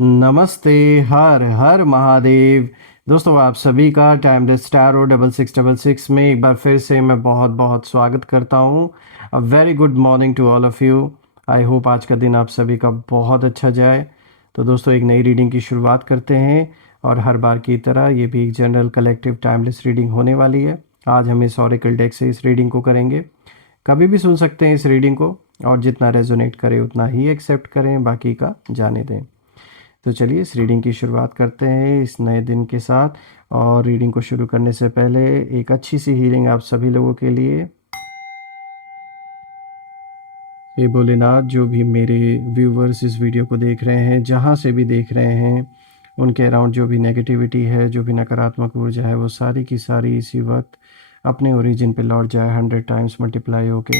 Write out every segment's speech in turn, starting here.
नमस्ते। हर हर महादेव। दोस्तों आप सभी का टाइमलेस स्टार और 6666 में एक बार फिर से मैं बहुत बहुत स्वागत करता हूँ। A very good morning to all of you. I hope आज का दिन आप सभी का बहुत अच्छा जाए। तो दोस्तों एक नई रीडिंग की शुरुआत करते हैं और हर बार की तरह ये भी एक जनरल कलेक्टिव टाइमलेस रीडिंग होने वाली है। आज हम इस ऑरेकल डेक से इस रीडिंग को करेंगे। कभी भी सुन सकते हैं इस रीडिंग को और जितना रेजोनेट करे उतना ही एक्सेप्ट करें, बाकी का जाने दें। तो चलिए इस रीडिंग की शुरुआत करते हैं इस नए दिन के साथ। और रीडिंग को शुरू करने से पहले एक अच्छी सी हीलिंग आप सभी लोगों के लिए। हे भोलेनाथ, जो भी मेरे व्यूवर्स इस वीडियो को देख रहे हैं, जहाँ से भी देख रहे हैं, उनके अराउंड जो भी नेगेटिविटी है, जो भी नकारात्मक ऊर्जा है, वो सारी की सारी इसी वक्त अपने ओरिजिन पे लौट जाए 100 टाइम्स मल्टीप्लाई होके।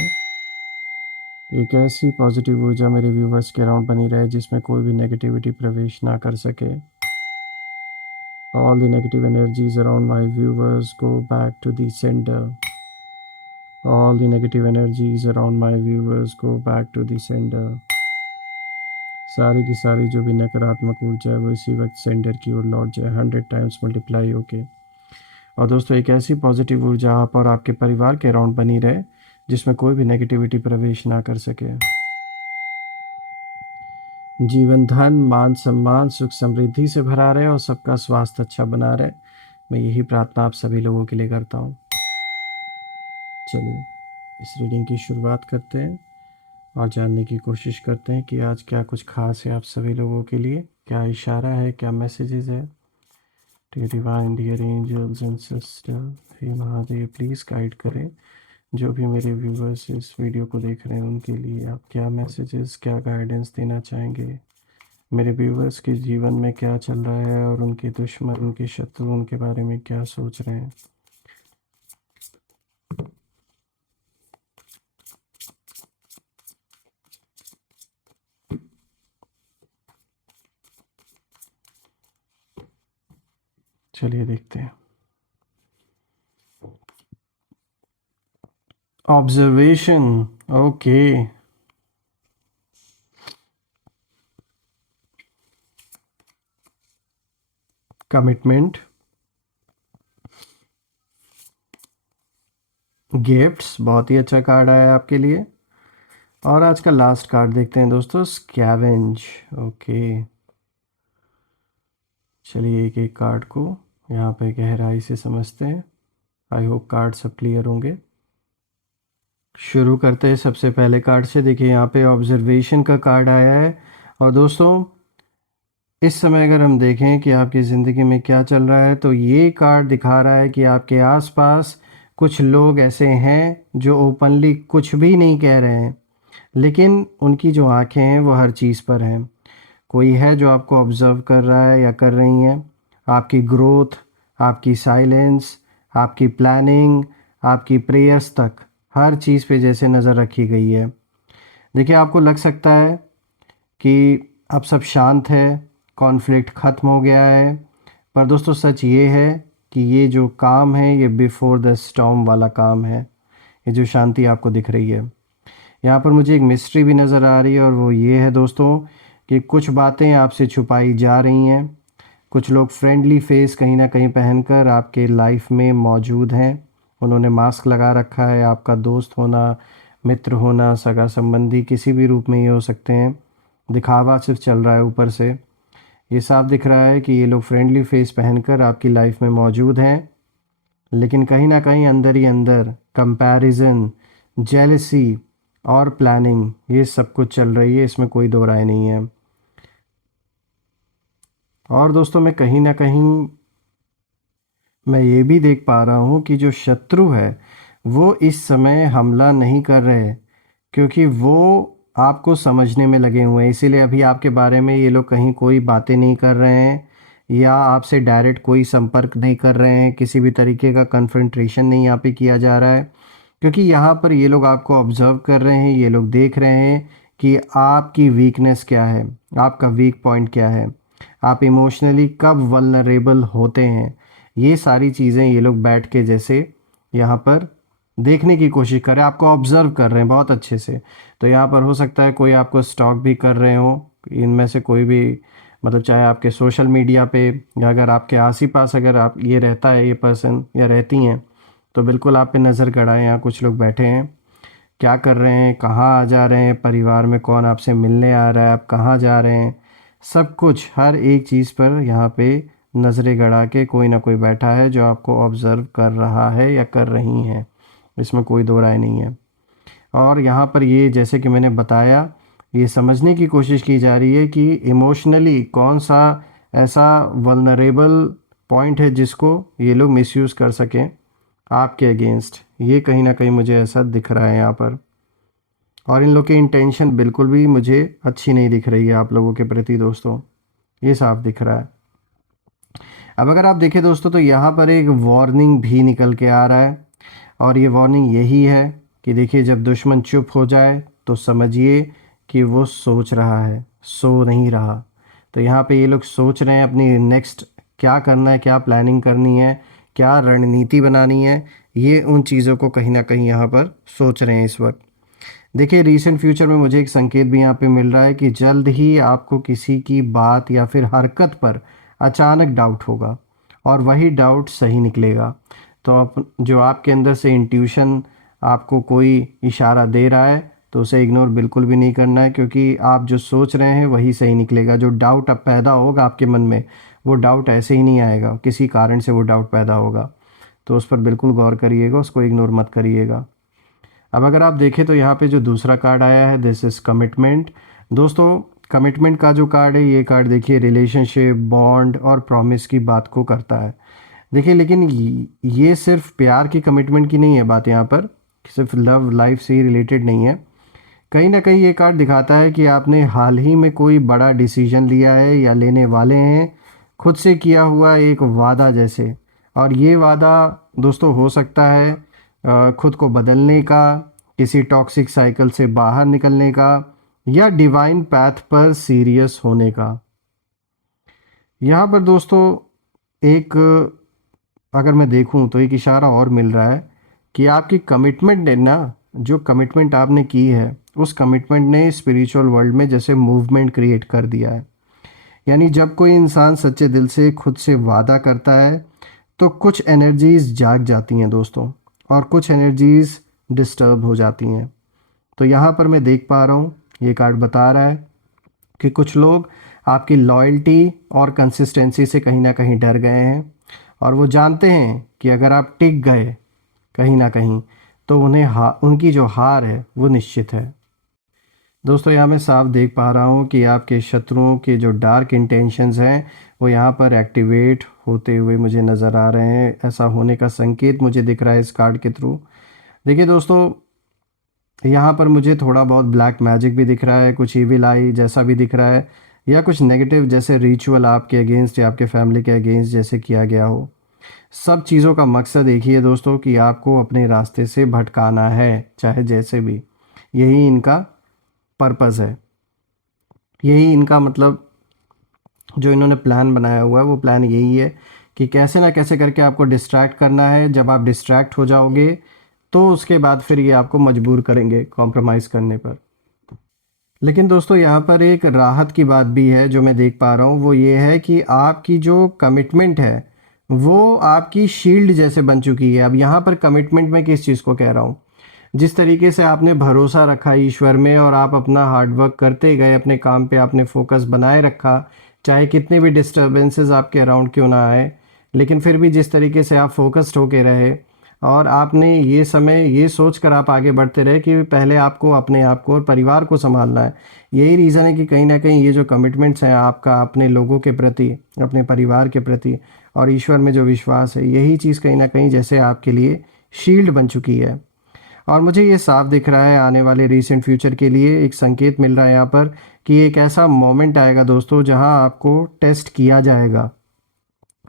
एक ऐसी पॉजिटिव ऊर्जा मेरे व्यूवर्स के अराउंड बनी रहे जिसमें कोई भी नेगेटिविटी प्रवेश ना कर सके। All the negative energies around my viewers go back to the sender. All the negative energies around my viewers go back to the sender. सारी की सारी जो भी नकारात्मक ऊर्जा है वो इसी वक्त सेंडर की ओर लौट जाए 100 टाइम्स मल्टीप्लाई होके। और दोस्तों एक ऐसी पॉजिटिव ऊर्जा आप और आपके परिवार के अराउंड बनी रहे जिसमें कोई भी नेगेटिविटी प्रवेश ना कर सके। जीवन धन मान सम्मान सुख समृद्धि से भरा रहे और सबका स्वास्थ्य अच्छा बना रहे, मैं यही प्रार्थना आप सभी लोगों के लिए करता हूँ। चलिए इस रीडिंग की शुरुआत करते हैं और जानने की कोशिश करते हैं कि आज क्या कुछ खास है आप सभी लोगों के लिए, क्या इशारा है, क्या मैसेजेस है। Dear divine, dear angels and sister, हे महादेव प्लीज़ गाइड करें जो भी मेरे व्यूवर्स इस वीडियो को देख रहे हैं उनके लिए आप क्या मैसेजेस, क्या गाइडेंस देना चाहेंगे। मेरे व्यूवर्स के जीवन में क्या चल रहा है और उनके दुश्मन, उनके शत्रु उनके बारे में क्या सोच रहे हैं। चलिए देखते हैं। Observation, okay. कमिटमेंट, गिफ्ट्स, बहुत ही अच्छा कार्ड आया है आपके लिए। और आज का लास्ट कार्ड देखते हैं दोस्तों, स्कैवेंज, ओके। चलिए एक एक कार्ड को यहाँ पे गहराई से समझते हैं। आई होप कार्ड सब क्लियर होंगे। शुरू करते हैं सबसे पहले कार्ड से। देखिए यहाँ पे ऑब्जर्वेशन का कार्ड आया है। और दोस्तों इस समय अगर हम देखें कि आपकी ज़िंदगी में क्या चल रहा है, तो ये कार्ड दिखा रहा है कि आपके आसपास कुछ लोग ऐसे हैं जो ओपनली कुछ भी नहीं कह रहे हैं, लेकिन उनकी जो आंखें हैं वो हर चीज़ पर हैं। कोई है जो आपको ऑब्ज़र्व कर रहा है या कर रही हैं। आपकी ग्रोथ, आपकी साइलेंस, आपकी प्लानिंग, आपकी प्रेयर्स तक हर चीज़ पे जैसे नज़र रखी गई है। देखिए आपको लग सकता है कि अब सब शांत है, कॉन्फ्लिक्ट ख़त्म हो गया है, पर दोस्तों सच ये है कि ये जो काम है ये बिफोर द स्टॉर्म वाला काम है। ये जो शांति आपको दिख रही है, यहाँ पर मुझे एक मिस्ट्री भी नज़र आ रही है और वो ये है दोस्तों कि कुछ बातें आपसे छुपाई जा रही हैं। कुछ लोग फ्रेंडली फेस कहीं ना कहीं पहनकर आपके लाइफ में मौजूद हैं। उन्होंने मास्क लगा रखा है। आपका दोस्त होना, मित्र होना, सगा संबंधी किसी भी रूप में ये हो सकते हैं। दिखावा सिर्फ चल रहा है ऊपर से। ये साफ दिख रहा है कि ये लोग फ्रेंडली फेस पहनकर आपकी लाइफ में मौजूद हैं, लेकिन कहीं ना कहीं अंदर ही अंदर कंपैरिजन, जेलसी और प्लानिंग ये सब कुछ चल रही है, इसमें कोई दो राय नहीं है। और दोस्तों मैं कहीं ना कहीं मैं ये भी देख पा रहा हूँ कि जो शत्रु है वो इस समय हमला नहीं कर रहे, क्योंकि वो आपको समझने में लगे हुए हैं। इसीलिए अभी आपके बारे में ये लोग कहीं कोई बातें नहीं कर रहे हैं या आपसे डायरेक्ट कोई संपर्क नहीं कर रहे हैं। किसी भी तरीके का कन्फ्रंट्रेशन नहीं यहाँ पे किया जा रहा है, क्योंकि यहाँ पर ये लोग आपको ऑब्ज़र्व कर रहे हैं। ये लोग देख रहे हैं कि आपकी वीकनेस क्या है, आपका वीक पॉइंट क्या है, आप इमोशनली कब वल्नरेबल होते हैं। ये सारी चीज़ें ये लोग बैठ के जैसे यहाँ पर देखने की कोशिश कर रहे हैं, आपको ऑब्ज़र्व कर रहे हैं बहुत अच्छे से। तो यहाँ पर हो सकता है कोई आपको स्टॉक भी कर रहे हो, इनमें से कोई भी मतलब चाहे आपके सोशल मीडिया पे या अगर आपके आस ही पास अगर आप ये रहता है ये पर्सन या रहती हैं, तो बिल्कुल आप पे नज़र गड़ाएं। यहाँ कुछ लोग बैठे हैं, क्या कर रहे हैं, कहाँ आ जा रहे हैं, परिवार में कौन आपसे मिलने आ रहा है, आप कहाँ जा रहे हैं, सब कुछ हर एक चीज़ पर यहाँ पे नज़रें गड़ा के कोई ना कोई बैठा है जो आपको ऑब्ज़र्व कर रहा है या कर रही हैं। इसमें कोई दो राय नहीं है। और यहाँ पर ये जैसे कि मैंने बताया, ये समझने की कोशिश की जा रही है कि इमोशनली कौन सा ऐसा वल्नरेबल पॉइंट है जिसको ये लोग मिसयूज़ कर सकें आपके अगेंस्ट। ये कहीं ना कहीं मुझे ऐसा दिख रहा है यहाँ पर। और इन लोग की इंटेंशन बिल्कुल भी मुझे अच्छी नहीं दिख रही है आप लोगों के प्रति दोस्तों, ये साफ दिख रहा है। अब अगर आप देखें दोस्तों तो यहाँ पर एक वार्निंग भी निकल के आ रहा है, और ये वार्निंग यही है कि देखिए, जब दुश्मन चुप हो जाए तो समझिए कि वो सोच रहा है, सो नहीं रहा। तो यहाँ पे ये लोग सोच रहे हैं अपनी नेक्स्ट क्या करना है, क्या प्लानिंग करनी है, क्या रणनीति बनानी है, ये उन चीज़ों को कहीं ना कहीं यहाँ पर सोच रहे हैं इस वक्त। देखिए, रीसेंट फ्यूचर में मुझे एक संकेत भी यहाँ पे मिल रहा है कि जल्द ही आपको किसी की बात या फिर हरकत पर अचानक डाउट होगा, और वही डाउट सही निकलेगा। तो आप जो आपके अंदर से इंट्यूशन आपको कोई इशारा दे रहा है तो उसे इग्नोर बिल्कुल भी नहीं करना है, क्योंकि आप जो सोच रहे हैं वही सही निकलेगा। जो डाउट अब पैदा होगा आपके मन में, वो डाउट ऐसे ही नहीं आएगा, किसी कारण से वो डाउट पैदा होगा। तो उस पर बिल्कुल गौर करिएगा, उसको इग्नोर मत करिएगा। अब अगर आप देखें तो यहाँ पे जो दूसरा कार्ड आया है, दिस इज़ कमिटमेंट। दोस्तों, कमिटमेंट का जो कार्ड है, ये कार्ड देखिए रिलेशनशिप, बॉन्ड और प्रॉमिस की बात को करता है। देखिए, लेकिन ये सिर्फ प्यार की कमिटमेंट की नहीं है बात, यहाँ पर सिर्फ लव लाइफ से ही रिलेटेड नहीं है। कहीं ना कहीं ये कार्ड दिखाता है कि आपने हाल ही में कोई बड़ा डिसीजन लिया है या लेने वाले हैं, खुद से किया हुआ एक वादा जैसे। और ये वादा दोस्तों हो सकता है खुद को बदलने का, किसी टॉक्सिक साइकिल से बाहर निकलने का, या डिवाइन पैथ पर सीरियस होने का। यहाँ पर दोस्तों एक, अगर मैं देखूं तो एक इशारा और मिल रहा है कि आपकी कमिटमेंट ने ना, जो कमिटमेंट आपने की है, उस कमिटमेंट ने स्पिरिचुअल वर्ल्ड में जैसे मूवमेंट क्रिएट कर दिया है। यानी जब कोई इंसान सच्चे दिल से खुद से वादा करता है तो कुछ एनर्जीज जाग जाती हैं दोस्तों, और कुछ एनर्जीज डिस्टर्ब हो जाती हैं। तो यहाँ पर मैं देख पा रहा हूँ, ये कार्ड बता रहा है कि कुछ लोग आपकी लॉयल्टी और कंसिस्टेंसी से कहीं ना कहीं डर गए हैं, और वो जानते हैं कि अगर आप टिक गए कहीं ना कहीं तो उन्हें उनकी जो हार है वो निश्चित है। दोस्तों, यहाँ मैं साफ देख पा रहा हूँ कि आपके शत्रुओं के जो डार्क इंटेंशंस हैं वो यहाँ पर एक्टिवेट होते हुए मुझे नज़र आ रहे हैं। ऐसा होने का संकेत मुझे दिख रहा है इस कार्ड के थ्रू। देखिए दोस्तों, यहाँ पर मुझे थोड़ा बहुत ब्लैक मैजिक भी दिख रहा है, कुछ इविल आई जैसा भी दिख रहा है, या कुछ नेगेटिव जैसे रिचुअल आपके अगेंस्ट या आपके फैमिली के अगेंस्ट जैसे किया गया हो। सब चीज़ों का मकसद एक ही है दोस्तों, कि आपको अपने रास्ते से भटकाना है, चाहे जैसे भी। यही इनका पर्पज़ है, यही इनका मतलब जो इन्होंने प्लान बनाया हुआ है वो प्लान यही है कि कैसे ना कैसे करके आपको डिस्ट्रैक्ट करना है। जब आप डिस्ट्रैक्ट हो जाओगे तो उसके बाद फिर ये आपको मजबूर करेंगे कॉम्प्रोमाइज़ करने पर। लेकिन दोस्तों, यहाँ पर एक राहत की बात भी है जो मैं देख पा रहा हूँ, वो ये है कि आपकी जो कमिटमेंट है वो आपकी शील्ड जैसे बन चुकी है। अब यहाँ पर कमिटमेंट में किस चीज़ को कह रहा हूँ, जिस तरीके से आपने भरोसा रखा ईश्वर में और आप अपना हार्डवर्क करते गए, अपने काम पे आपने फोकस बनाए रखा, चाहे कितने भी डिस्टर्बेंसेस आपके अराउंड क्यों ना आए, लेकिन फिर भी जिस तरीके से आप फोकस्ड होके रहे और आपने ये समय ये सोच कर आप आगे बढ़ते रहे कि पहले आपको अपने आप को और परिवार को संभालना है। यही रीज़न है कि कहीं ना कहीं ये जो कमिटमेंट्स हैं आपका अपने लोगों के प्रति, अपने परिवार के प्रति और ईश्वर में जो विश्वास है, यही चीज़ कहीं ना कहीं जैसे आपके लिए शील्ड बन चुकी है। और मुझे ये साफ दिख रहा है आने वाले रीसेंट फ्यूचर के लिए एक संकेत मिल रहा है यहाँ पर कि एक ऐसा मोमेंट आएगा दोस्तों जहाँ आपको टेस्ट किया जाएगा,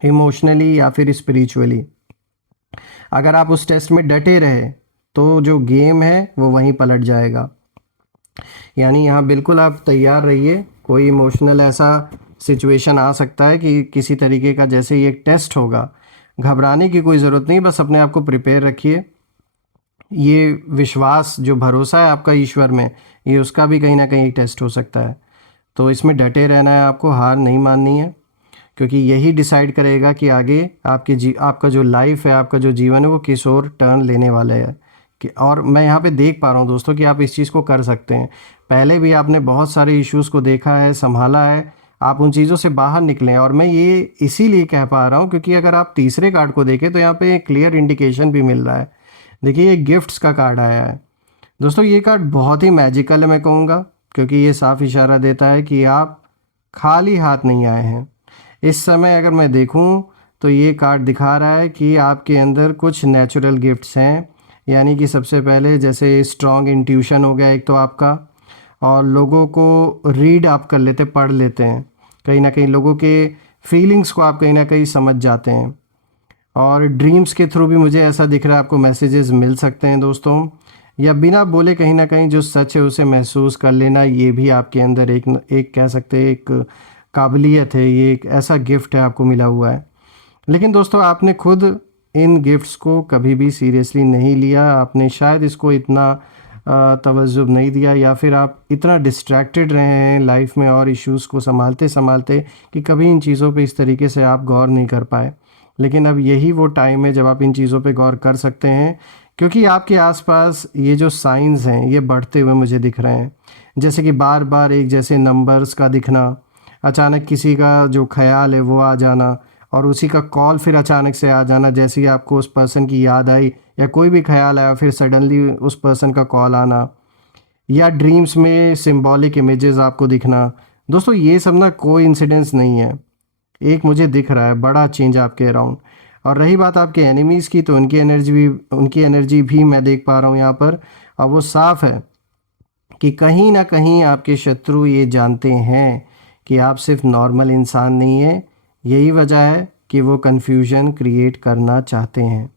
इमोशनली या फिर स्पिरिचुअली। अगर आप उस टेस्ट में डटे रहे तो जो गेम है वो वहीं पलट जाएगा। यानी यहाँ बिल्कुल आप तैयार रहिए, कोई इमोशनल ऐसा सिचुएशन आ सकता है कि किसी तरीके का जैसे ही एक टेस्ट होगा। घबराने की कोई ज़रूरत नहीं, बस अपने आप को प्रिपेयर रखिए। ये विश्वास जो भरोसा है आपका ईश्वर में, ये उसका भी कहीं ना कहीं टेस्ट हो सकता है। तो इसमें डटे रहना है, आपको हार नहीं माननी है, क्योंकि यही डिसाइड करेगा कि आगे आपका जो लाइफ है, आपका जो जीवन है वो किस ओर टर्न लेने वाला है। कि और मैं यहाँ पे देख पा रहा हूँ दोस्तों कि आप इस चीज़ को कर सकते हैं। पहले भी आपने बहुत सारे इश्यूज़ को देखा है, संभाला है, आप उन चीज़ों से बाहर निकले हैं। और मैं ये इसीलिए कह पा रहा हूँ क्योंकि अगर आप तीसरे कार्ड को देखें तो यहाँ पे क्लियर इंडिकेशन भी मिल रहा है। देखिए, ये गिफ्ट्स का कार्ड आया है दोस्तों। ये कार्ड बहुत ही मैजिकल है मैं कहूँगा, क्योंकि ये साफ इशारा देता है कि आप खाली हाथ नहीं आए हैं। इस समय अगर मैं देखूं तो ये कार्ड दिखा रहा है कि आपके अंदर कुछ नेचुरल गिफ्ट्स हैं। यानी कि सबसे पहले जैसे स्ट्रॉन्ग इंट्यूशन हो गया एक तो आपका, और लोगों को रीड आप कर लेते, पढ़ लेते हैं, कहीं ना कहीं लोगों के फीलिंग्स को आप कहीं ना कहीं समझ जाते हैं। और ड्रीम्स के थ्रू भी मुझे ऐसा दिख रहा है आपको मैसेजेस मिल सकते हैं दोस्तों, या बिना बोले कहीं ना कहीं जो सच है उसे महसूस कर लेना, ये भी आपके अंदर एक कह सकते हैं एक काबिलियत है। ये एक ऐसा गिफ्ट है आपको मिला हुआ है। लेकिन दोस्तों, आपने खुद इन गिफ्ट्स को कभी भी सीरियसली नहीं लिया। आपने शायद इसको इतना तवज्जो नहीं दिया, या फिर आप इतना डिस्ट्रैक्टेड रहे हैं लाइफ में और इश्यूज़ को संभालते संभालते कि कभी इन चीज़ों पे इस तरीके से आप गौर नहीं कर पाए। लेकिन अब यही वो टाइम है जब आप इन चीज़ों पे गौर कर सकते हैं, क्योंकि आपके आसपास ये जो साइंस हैं ये बढ़ते हुए मुझे दिख रहे हैं। जैसे कि बार बार एक जैसे नंबर्स का दिखना, अचानक किसी का जो ख्याल है वो आ जाना, और उसी का कॉल फिर अचानक से आ जाना, जैसे ही आपको उस पर्सन की याद आई या कोई भी ख्याल आया फिर सडनली उस पर्सन का कॉल आना, या ड्रीम्स में सिंबॉलिक इमेजेस आपको दिखना। दोस्तों, ये सब ना कोई इंसिडेंस नहीं है, एक मुझे दिख रहा है बड़ा चेंज आपके अराउंड। और रही बात आपके एनिमीज़ की, तो उनकी एनर्जी भी मैं देख पा रहा हूँ यहाँ पर, और वो साफ है कि कहीं ना कहीं आपके शत्रु ये जानते हैं कि आप सिर्फ नॉर्मल इंसान नहीं हैं। यही वजह है कि वो कन्फ्यूजन क्रिएट करना चाहते हैं,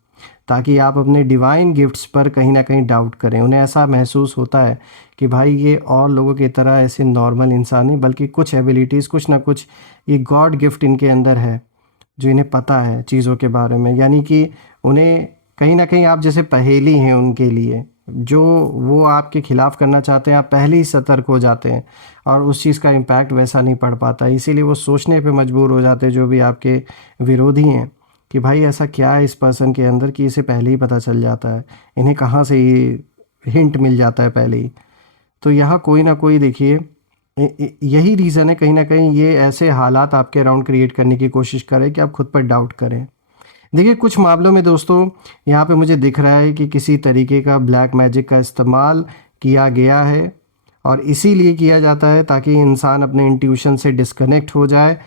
ताकि आप अपने डिवाइन गिफ्ट्स पर कहीं ना कहीं डाउट करें। उन्हें ऐसा महसूस होता है कि भाई ये और लोगों की तरह ऐसे नॉर्मल इंसान नहीं, बल्कि कुछ एबिलिटीज़, कुछ ना कुछ ये गॉड गिफ्ट इनके अंदर है जो इन्हें पता है चीज़ों के बारे में। यानी कि उन्हें कहीं ना कहीं आप जैसे पहेली हैं उनके लिए, जो वो आपके खिलाफ करना चाहते हैं, आप पहले ही सतर्क हो जाते हैं और उस चीज़ का इम्पैक्ट वैसा नहीं पड़ पाता। इसीलिए वो सोचने पे मजबूर हो जाते हैं, जो भी आपके विरोधी हैं, कि भाई ऐसा क्या है इस पर्सन के अंदर कि इसे पहले ही पता चल जाता है, इन्हें कहाँ से ये हिंट मिल जाता है पहले ही। तो यहाँ कोई ना कोई देखिए यही रीज़न है, कहीं ना कहीं ये ऐसे हालात आपके अराउंड क्रिएट करने की कोशिश करें कि आप खुद पर डाउट करें। देखिए, कुछ मामलों में दोस्तों यहाँ पे मुझे दिख रहा है कि किसी तरीके का ब्लैक मैजिक का इस्तेमाल किया गया है, और इसीलिए किया जाता है ताकि इंसान अपने इंट्यूशन से डिस्कनेक्ट हो जाए,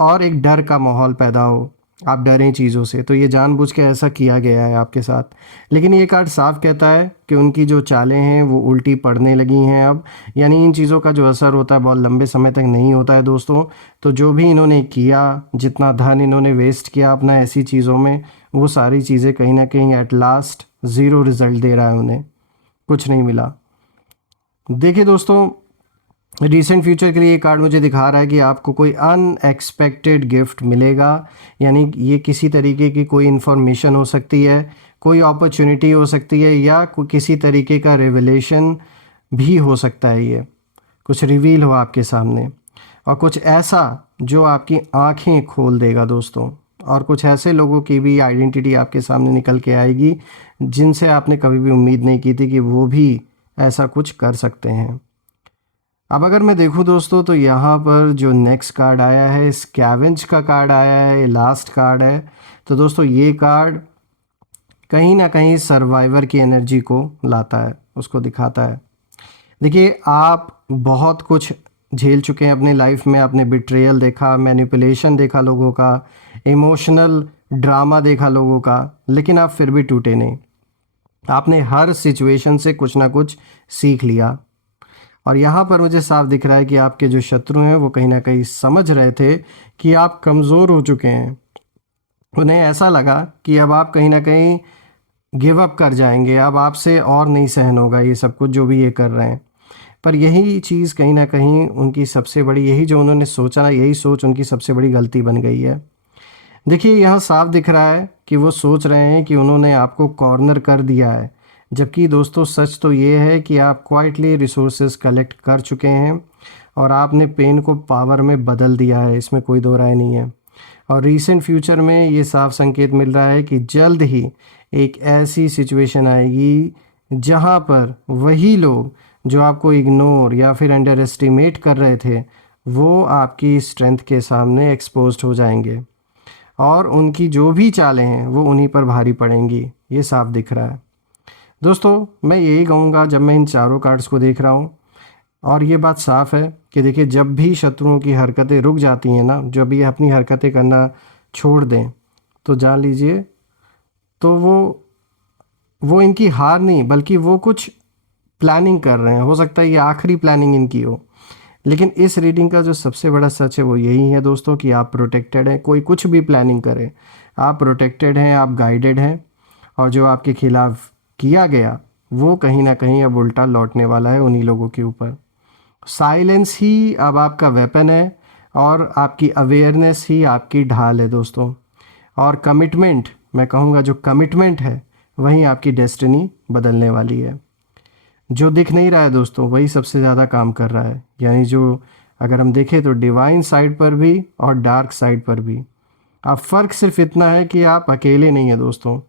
और एक डर का माहौल पैदा हो, आप डरें चीज़ों से। तो ये जानबूझ के ऐसा किया गया है आपके साथ। लेकिन ये कार्ड साफ कहता है कि उनकी जो चालें हैं वो उल्टी पड़ने लगी हैं अब। यानी इन चीज़ों का जो असर होता है बहुत लंबे समय तक नहीं होता है दोस्तों। तो जो भी इन्होंने किया, जितना धन इन्होंने वेस्ट किया अपना ऐसी चीज़ों में, वो सारी चीज़ें कहीं ना कहीं एट लास्ट ज़ीरो रिज़ल्ट दे रहा है, उन्हें कुछ नहीं मिला। देखिए दोस्तों, रिसेंट फ्यूचर के लिए ये कार्ड मुझे दिखा रहा है कि आपको कोई अनएक्सपेक्टेड गिफ्ट मिलेगा। यानी ये किसी तरीके की कोई इन्फॉर्मेशन हो सकती है, कोई अपॉर्चुनिटी हो सकती है, या किसी तरीके का रिवलेशन भी हो सकता है। ये कुछ रिवील हो आपके सामने, और कुछ ऐसा जो आपकी आंखें खोल देगा दोस्तों। और कुछ ऐसे लोगों की भी आइडेंटिटी आपके सामने निकल के आएगी जिनसे आपने कभी भी उम्मीद नहीं की थी कि वो भी ऐसा कुछ कर सकते हैं। अब अगर मैं देखूं दोस्तों, तो यहाँ पर जो नेक्स्ट कार्ड आया है, स्कैवेंज का कार्ड आया है, ये लास्ट कार्ड है। तो दोस्तों, ये कार्ड कहीं ना कहीं सर्वाइवर की एनर्जी को लाता है, उसको दिखाता है। देखिए, आप बहुत कुछ झेल चुके हैं अपनी लाइफ में। आपने बिट्रेयल देखा, मैनिपुलेशन देखा लोगों का, इमोशनल ड्रामा देखा लोगों का, लेकिन आप फिर भी टूटे नहीं। आपने हर सिचुएशन से कुछ ना कुछ सीख लिया। और यहाँ पर मुझे साफ दिख रहा है कि आपके जो शत्रु हैं वो कहीं ना कहीं समझ रहे थे कि आप कमज़ोर हो चुके हैं। उन्हें ऐसा लगा कि अब आप कहीं ना कहीं गिव अप कर जाएंगे, अब आपसे और नहीं सहन होगा ये सब कुछ जो भी ये कर रहे हैं। पर यही चीज़ कहीं ना कहीं उनकी सबसे बड़ी, यही जो उन्होंने सोचा ना, यही सोच उनकी सबसे बड़ी गलती बन गई है। देखिए, यहाँ साफ दिख रहा है कि वो सोच रहे हैं कि उन्होंने आपको कॉर्नर कर दिया है, जबकि दोस्तों सच तो ये है कि आप क्वाइटली रिसोर्सेज कलेक्ट कर चुके हैं और आपने पेन को पावर में बदल दिया है, इसमें कोई दो राय नहीं है। और रीसेंट फ्यूचर में ये साफ संकेत मिल रहा है कि जल्द ही एक ऐसी सिचुएशन आएगी जहाँ पर वही लोग जो आपको इग्नोर या फिर अंडर एस्टिमेट कर रहे थे, वो आपकी स्ट्रेंथ के सामने एक्सपोज्ड हो जाएंगे और उनकी जो भी चालें हैं वो उन्हीं पर भारी पड़ेंगी। ये साफ दिख रहा है दोस्तों। मैं यही कहूँगा जब मैं इन चारों कार्ड्स को देख रहा हूँ, और ये बात साफ है कि देखिए, जब भी शत्रुओं की हरकतें रुक जाती हैं ना, जब ये अपनी हरकतें करना छोड़ दें, तो जान लीजिए तो वो इनकी हार नहीं, बल्कि वो कुछ प्लानिंग कर रहे हैं। हो सकता है ये आखिरी प्लानिंग इनकी हो। लेकिन इस रीडिंग का जो सबसे बड़ा सच है वो यही है दोस्तों कि आप प्रोटेक्टेड हैं। कोई कुछ भी प्लानिंग करे, आप प्रोटेक्टेड हैं, आप गाइडेड हैं। और जो आपके खिलाफ किया गया वो कहीं ना कहीं अब उल्टा लौटने वाला है उन्हीं लोगों के ऊपर। साइलेंस ही अब आपका वेपन है और आपकी अवेयरनेस ही आपकी ढाल है दोस्तों। और कमिटमेंट, मैं कहूँगा जो कमिटमेंट है वही आपकी डेस्टिनी बदलने वाली है। जो दिख नहीं रहा है दोस्तों वही सबसे ज़्यादा काम कर रहा है। यानी जो, अगर हम देखें तो डिवाइन साइड पर भी और डार्क साइड पर भी। अब फ़र्क सिर्फ इतना है कि आप अकेले नहीं हैं दोस्तों,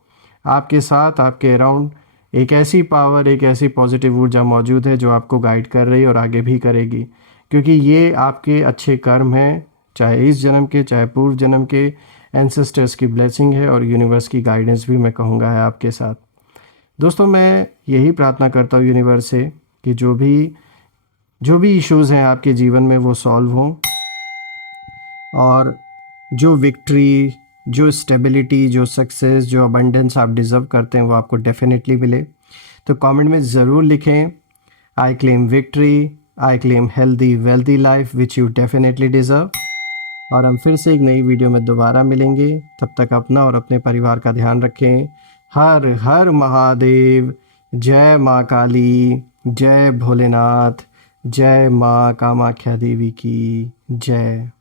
आपके साथ, आपके अराउंड एक ऐसी पावर, एक ऐसी पॉजिटिव ऊर्जा मौजूद है जो आपको गाइड कर रही है और आगे भी करेगी। क्योंकि ये आपके अच्छे कर्म हैं, चाहे इस जन्म के चाहे पूर्व जन्म के, एंसेस्टर्स की ब्लेसिंग है और यूनिवर्स की गाइडेंस भी मैं कहूँगा है आपके साथ। दोस्तों मैं यही प्रार्थना करता हूँ यूनिवर्स से कि जो भी इश्यूज़ हैं आपके जीवन में वो सॉल्व हों, और जो विक्ट्री, जो स्टेबिलिटी, जो सक्सेस, जो अबंडेंस आप डिज़र्व करते हैं वो आपको डेफिनेटली मिले। तो कमेंट में ज़रूर लिखें, I claim victory, I claim healthy wealthy life which you definitely deserve. और हम फिर से एक नई वीडियो में दोबारा मिलेंगे। तब तक अपना और अपने परिवार का ध्यान रखें। हर हर महादेव। जय माँ काली, जय भोलेनाथ, जय माँ कामाख्या देवी की जय।